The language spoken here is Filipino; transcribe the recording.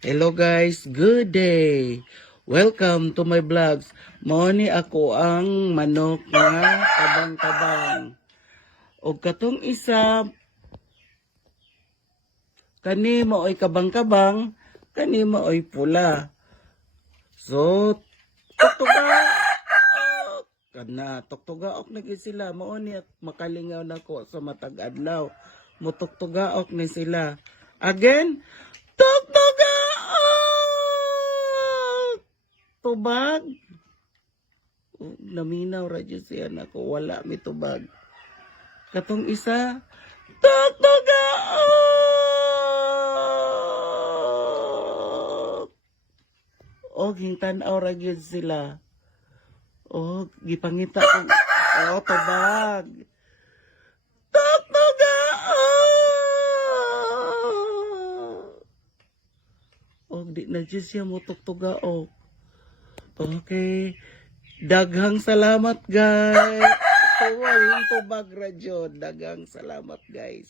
Hello guys, good day. Welcome to my vlogs. Mao ni ako ang manok nga kabang-kabang. O katong isa kani mo ay kabang-kabang, kani mo ay pula. So tuktuga kana tuktugaok na gid sila mao ni makalingaw nako sa matag adlaw. Mutuktugaok ni sila. Again, tuktugaok! Tubag. Naminaw radyo siya nako wala mi tubag. Katong isa, tuktugaok! O hingtan-aw radyo sila. O gipangita ko. O tubag. O di na dyan siya mo tuktugaok. Okay. Daghang salamat guys. Tuwa yung tubag radyo. Daghang salamat guys.